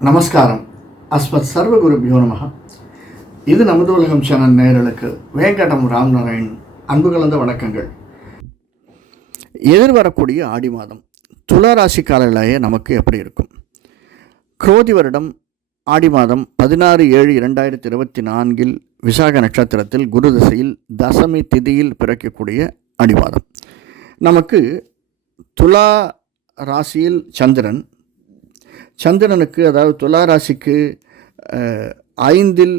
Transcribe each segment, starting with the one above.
நமஸ்காரம். அஸ்மத் சர்வகுருபியோ நமக இது நமது உலகம் சேனல் நேயர்களுக்கு வேங்கடம் ராம்நாராயண் அன்பு கலந்த வணக்கங்கள். எதிர்வரக்கூடிய ஆடி மாதம் துளாராசிக்காரர்களாய நமக்கு எப்படி இருக்கும்? குரோதி வருடம் ஆடி மாதம் பதினாறு ஏழு இரண்டாயிரத்தி இருபத்தி நான்கில் விசாக நட்சத்திரத்தில் குரு திசையில் தசமி திதியில் பிறக்கக்கூடிய ஆடி மாதம். நமக்கு துலா ராசியில் சந்திரன் சந்திரனுக்கு அதாவது துலாராசிக்கு ஐந்தில்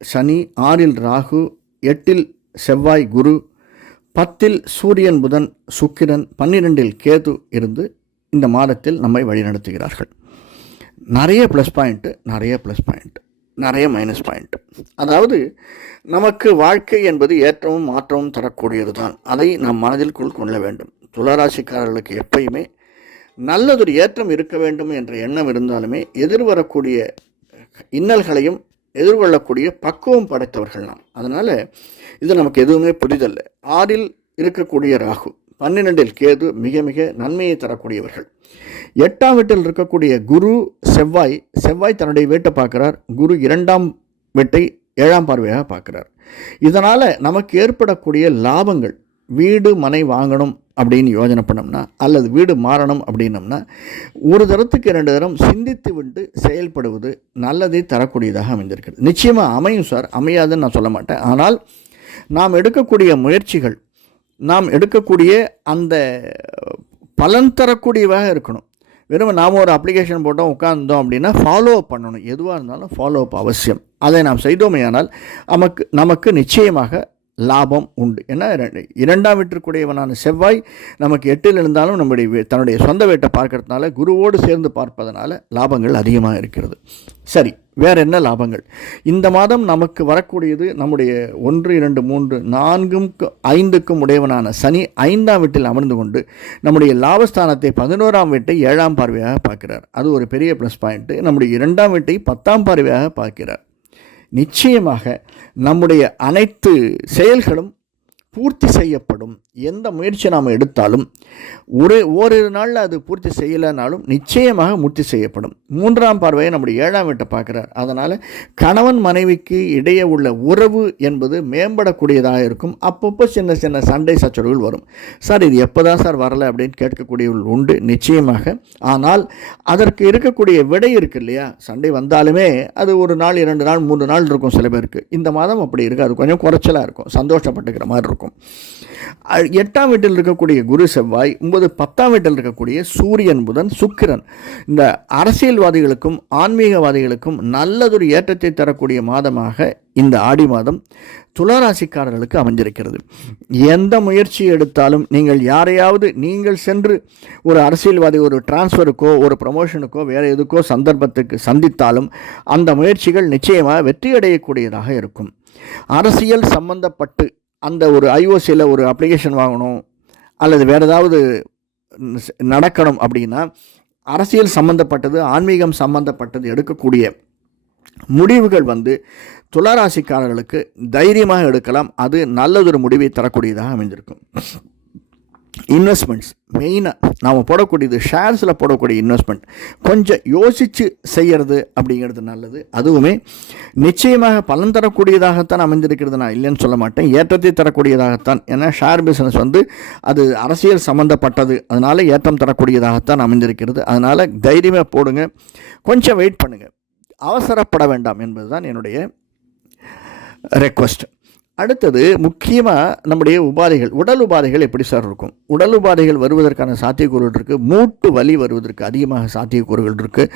சனி ஆறில் ராகு எட்டில் செவ்வாய் குரு பத்தில் சூரியன் புதன் சுக்கிரன் பன்னிரெண்டில் கேது இருந்து இந்த மாதத்தில் நம்மை வழிநடத்துகிறார்கள். நிறைய ப்ளஸ் பாயிண்ட்டு நிறைய ப்ளஸ் பாயிண்ட் நிறைய மைனஸ் பாயிண்ட் அதாவது நமக்கு வாழ்க்கை என்பது ஏற்றமும் மாற்றமும் தரக்கூடியது தான் அதை நாம் மனதிற்குள் கொள்ள வேண்டும். துளராசிக்காரர்களுக்கு எப்பயுமே நல்லதொரு ஏற்றம் இருக்க வேண்டும் என்ற எண்ணம் இருந்தாலுமே எதிர்வரக்கூடிய இன்னல்களையும் எதிர்கொள்ளக்கூடிய பக்குவம் படைத்தவர்கள் நாம் அதனால் இது நமக்கு எதுவுமே புதிதல்ல ஆறில் இருக்கக்கூடிய ராகு பன்னிரெண்டில் கேது மிக மிக நன்மையை தரக்கூடியவர்கள். எட்டாம் வீட்டில் இருக்கக்கூடிய குரு செவ்வாய் செவ்வாய் தன்னுடைய வீட்டை பார்க்கிறார். குரு இரண்டாம் வீட்டை ஏழாம் பார்வையாக பார்க்கிறார். இதனால் நமக்கு ஏற்படக்கூடிய லாபங்கள் வீடு மனை வாங்கணும் அப்படின்னு யோஜனை பண்ணோம்னா அல்லது வீடு மாறணும் அப்படின்னம்னா ஒரு தரத்துக்கு இரண்டு தரம் சிந்தித்து விட்டு செயல்படுவது நல்லதை தரக்கூடியதாக அமைந்திருக்கிறது. நிச்சயமாக அமையும் சார் அமையாதுன்னு நான் சொல்ல மாட்டேன். ஆனால் நாம் எடுக்கக்கூடிய முயற்சிகள் நாம் எடுக்கக்கூடிய அந்த பலன் தரக்கூடியவாக இருக்கணும். வெறும் நாம் ஒரு அப்ளிகேஷன் போட்டோம் உட்கார்ந்தோம் அப்படின்னா ஃபாலோ அப் பண்ணணும். எதுவாக இருந்தாலும் ஃபாலோ அப் அவசியம். அதை நாம் செய்தோமேயானால் நமக்கு நமக்கு நிச்சயமாக லாபம் உண்டு. ஏன்னா இரண்டாம் வீட்டிற்குடையவனான செவ்வாய் நமக்கு எட்டில் இருந்தாலும் நம்முடைய தன்னுடைய சொந்த வீட்டை பார்க்கறதுனால குருவோடு சேர்ந்து பார்ப்பதனால லாபங்கள் அதிகமாக இருக்கிறது. சரி வேற என்ன லாபங்கள்? இந்த மாதம் நமக்கு வரக்கூடியது நம்முடைய ஒன்று இரண்டு மூன்று நான்கும் ஐந்துக்கும் உடையவனான சனி ஐந்தாம் வீட்டில் அமர்ந்து கொண்டு நம்முடைய லாபஸ்தானத்தை பதினோராம் வீட்டை ஏழாம் பார்வையாக பார்க்கிறார். அது ஒரு பெரிய ப்ளஸ் பாயிண்ட்டு நம்முடைய இரண்டாம் வீட்டை பத்தாம் பார்வையாக பார்க்கிறார். நிச்சயமாக நம்முடைய அனைத்து செயல்களும் பூர்த்தி செய்யப்படும். எந்த முயற்சி நாம் எடுத்தாலும் ஒரு ஓரிரு நாளில் அது பூர்த்தி செய்யலைனாலும் நிச்சயமாக பூர்த்தி செய்யப்படும். மூன்றாம் பார்வையை நம்முடைய ஏழாம் வீட்டை பார்க்குறார். அதனால் கணவன் மனைவிக்கு இடையே உள்ள உறவு என்பது மேம்படக்கூடியதாக இருக்கும். அப்பப்போ சின்ன சின்ன சண்டை சச்சரவுகள் வரும். சார் இது எப்போ தான் சார் வரலை? அப்படின்னு கேட்கக்கூடியவர்கள் உண்டு நிச்சயமாக. ஆனால் அதற்கு இருக்கக்கூடிய விடை இருக்கு இல்லையா? சண்டை வந்தாலுமே அது ஒரு நாள் இரண்டு நாள் மூன்று நாள் இருக்கும் சில பேருக்கு. இந்த மாதம் அப்படி இருக்கு அது கொஞ்சம் குறைச்சலாக இருக்கும். சந்தோஷப்பட்டுக்கிற மாதிரி இருக்கும். எட்டாம் வீட்டில் இருக்கக்கூடிய குரு செவ்வாய் ஒன்பது பத்தாம் வீட்டில் இருக்கக்கூடிய சூரியன் புதன் சுக்கிரன். இந்த அரசியல்வாதிகளுக்கும் ஆன்மீகவாதிகளுக்கும் நல்லதொரு ஏற்றத்தை தரக்கூடிய மாதமாக இந்த ஆடி மாதம் துளராசிக்காரர்களுக்கு அமைஞ்சிருக்கிறது. எந்த முயற்சி எடுத்தாலும் நீங்கள் யாரையாவது நீங்கள் சென்று ஒரு அரசியல்வாதி ஒரு டிரான்ஸ்ஃபருக்கோ ஒரு ப்ரமோஷனுக்கோ வேறு எதுக்கோ சந்தர்ப்பத்துக்கு சந்தித்தாலும் அந்த முயற்சிகள் நிச்சயமாக வெற்றியடையக்கூடியதாக இருக்கும். அரசியல் சம்பந்தப்பட்டு அந்த ஒரு ஐஓசியில் ஒரு அப்ளிகேஷன் வாங்கணும் அல்லது வேறு ஏதாவது நடக்கணும் அப்படின்னா அரசியல் சம்பந்தப்பட்டது ஆன்மீகம் சம்பந்தப்பட்டது எடுக்கக்கூடிய முடிவுகள் வந்து துளாராசிக்காரர்களுக்கு தைரியமாக எடுக்கலாம். அது நல்லதொரு முடிவை தரக்கூடியதாக அமைந்திருக்கும். இன்வெஸ்ட்மெண்ட்ஸ் மெயினாக நாம் போடக்கூடியது ஷேர்ஸில் போடக்கூடிய இன்வெஸ்ட்மெண்ட் கொஞ்சம் யோசித்து செய்கிறது அப்படிங்கிறது நல்லது. அதுவுமே நிச்சயமாக பலன் தரக்கூடியதாகத்தான் அமைந்திருக்கிறது. நான் இல்லைன்னு சொல்ல மாட்டேன். ஏற்றத்தை தரக்கூடியதாகத்தான். ஏன்னா ஷேர் பிஸ்னஸ் வந்து அது அரசியல் சம்மந்தப்பட்டது அதனால் ஏற்றம் தரக்கூடியதாகத்தான் அமைந்திருக்கிறது. அதனால் தைரியமாக போடுங்க. கொஞ்சம் வெயிட் பண்ணுங்கள் அவசரப்பட வேண்டாம் என்பது தான் என்னுடைய ரெக்வஸ்ட் அடுத்தது முக்கியமாக நம்முடைய உபாதைகள். உடல் உபாதைகள் எப்படி சார் இருக்கும்? உடல் உபாதைகள் வருவதற்கான சாத்தியக்கூறுகள் இருக்குது மூட்டு வலி வருவதற்கு அதிகமாக சாத்தியக்கூறுகள் இருக்குது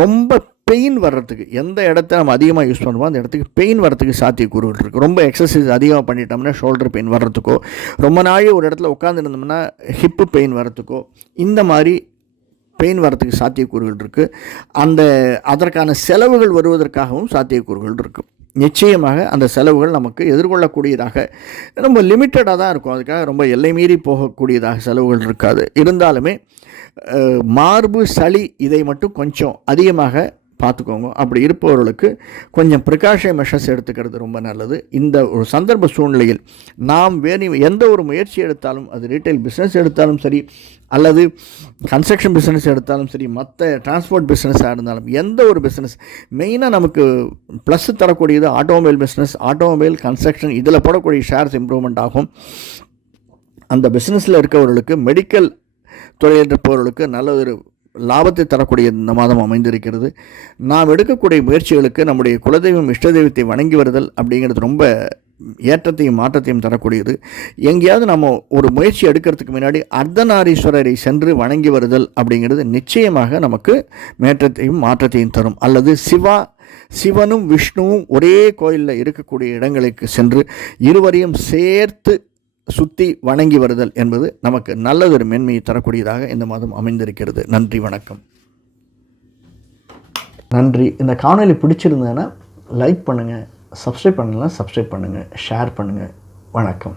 ரொம்ப பெயின் வர்றதுக்கு எந்த இடத்த நம்ம அதிகமாக யூஸ் பண்ணுவோம் அந்த இடத்துக்கு பெயின் வர்றதுக்கு சாத்தியக்கூறுகள் இருக்குது ரொம்ப எக்ஸசைஸ் அதிகமாக பண்ணிட்டோம்னா ஷோல்டர் பெயின் வர்றதுக்கோ ரொம்ப நாளே ஒரு இடத்துல உட்காந்துருந்தோம்னா ஹிப்பு பெயின் வர்றதுக்கோ இந்த மாதிரி பெயின் வரத்துக்கு சாத்தியக்கூறுகள் இருக்குது அந்த அதற்கான செலவுகள் வருவதற்காகவும் சாத்தியக்கூறுகள் இருக்குது நிச்சயமாக அந்த செலவுகள் நமக்கு எதிர்கொள்ளக்கூடியதாக ரொம்ப லிமிட்டடாக தான் இருக்கும். அதுக்காக ரொம்ப எல்லை மீறி போகக்கூடியதாக செலவுகள் இருக்காது. இருந்தாலுமே மார்பு சளி இதை மட்டும் கொஞ்சம் அதிகமாக பார்த்துக்கோங்க. அப்படி இருப்பவர்களுக்கு கொஞ்சம் ப்ரிகாஷன் மெஷர்ஸ் எடுத்துக்கிறது ரொம்ப நல்லது. இந்த ஒரு சந்தர்ப்ப சூழ்நிலையில் நாம் வேறு எந்த ஒரு முயற்சி எடுத்தாலும் அது ரீட்டைல் பிஸ்னஸ் எடுத்தாலும் சரி அல்லது கன்ஸ்ட்ரக்ஷன் பிஸ்னஸ் எடுத்தாலும் சரி மற்ற டிரான்ஸ்போர்ட் பிஸ்னஸாக இருந்தாலும் எந்த ஒரு பிஸ்னஸ் மெயினாக நமக்கு ப்ளஸ் தரக்கூடியது ஆட்டோமொபைல் பிஸ்னஸ் ஆட்டோமொபைல் கன்ஸ்ட்ரக்ஷன் இதில் போடக்கூடிய ஷேர்ஸ் இம்ப்ரூவ்மெண்ட் ஆகும். அந்த பிஸ்னஸில் இருக்கவர்களுக்கு மெடிக்கல் துறையில் இருப்பவர்களுக்கு நல்ல ஒரு லாபத்தை தரக்கூடிய இந்த மாதம் அமைந்திருக்கிறது. நாம் எடுக்கக்கூடிய முயற்சிகளுக்கு நம்முடைய குலதெய்வம் இஷ்ட தெய்வத்தை வணங்கி வருதல் அப்படிங்கிறது ரொம்ப ஏற்றத்தையும் மாற்றத்தையும் தரக்கூடியது. எங்கேயாவது நம்ம ஒரு முயற்சி எடுக்கிறதுக்கு முன்னாடி அர்த்தநாரீஸ்வரரை சென்று வணங்கி வருதல் அப்படிங்கிறது நிச்சயமாக நமக்கு மேற்றத்தையும் மாற்றத்தையும் தரும். அல்லது சிவா சிவனும் விஷ்ணுவும் ஒரே கோயிலில் இருக்கக்கூடிய இடங்களுக்கு சென்று இருவரையும் சேர்த்து சுற்றி வணங்கி வருதல் என்பது நமக்கு நல்லதொரு மேன்மையை தரக்கூடியதாக இந்த மாதம் அமைந்திருக்கிறது. நன்றி வணக்கம். நன்றி. இந்த காணொலி பிடிச்சிருந்ததுன்னா லைக் பண்ணுங்கள் சப்ஸ்கிரைப் பண்ணலாம் சப்ஸ்கிரைப் பண்ணுங்கள் ஷேர் பண்ணுங்கள் வணக்கம்.